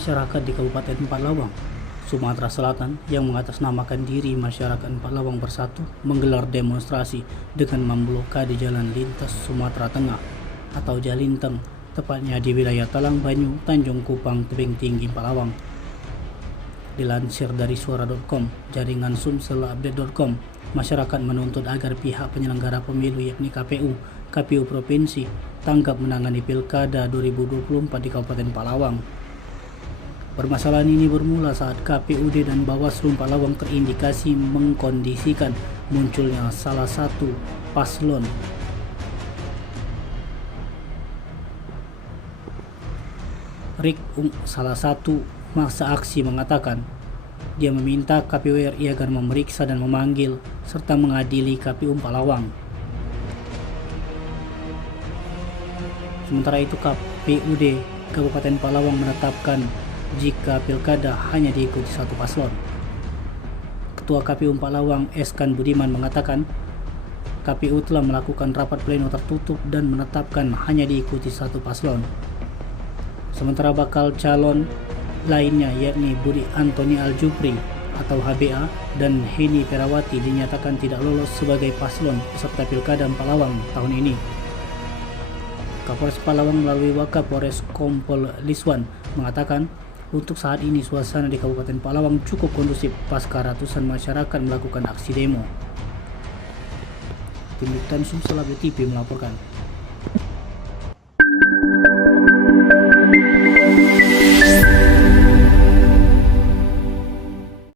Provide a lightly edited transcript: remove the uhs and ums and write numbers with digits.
masyarakat di Kabupaten Palawang, Sumatera Selatan yang mengatasnamakan diri Masyarakat Palawang Bersatu menggelar demonstrasi dengan memblokade jalan lintas Sumatera Tengah atau Jalinteng, tepatnya di wilayah Talang Banyu, Tanjung Kupang, Tebing Tinggi, Palawang. Dilansir dari suara.com, jaringan sumselupdate.com, masyarakat menuntut agar pihak penyelenggara pemilu yakni KPU Provinsi tanggap menangani Pilkada 2024 di Kabupaten Palawang. Permasalahan ini bermula saat KPUD dan Bawaslu Palawang terindikasi mengkondisikan munculnya salah satu paslon salah satu masa aksi mengatakan dia meminta KPU RI agar memeriksa dan memanggil serta mengadili KPU Palawang. Sementara itu KPUD Kabupaten Palawang menetapkan jika pilkada hanya diikuti satu paslon. Ketua KPU Palawang Eskan Budiman mengatakan KPU telah melakukan rapat pleno tertutup dan menetapkan hanya diikuti satu paslon. Sementara bakal calon lainnya yakni Budi Antoni Aljupri atau HBA dan Heni Perawati dinyatakan tidak lolos sebagai paslon peserta Pilkada Palawang tahun ini. Kapolres Palawang melalui Wakapolres Kompol Liswan mengatakan untuk saat ini suasana di Kabupaten Palawang cukup kondusif pasca ratusan masyarakat melakukan aksi demo. Tim Liputan Sumselupdate TV melaporkan.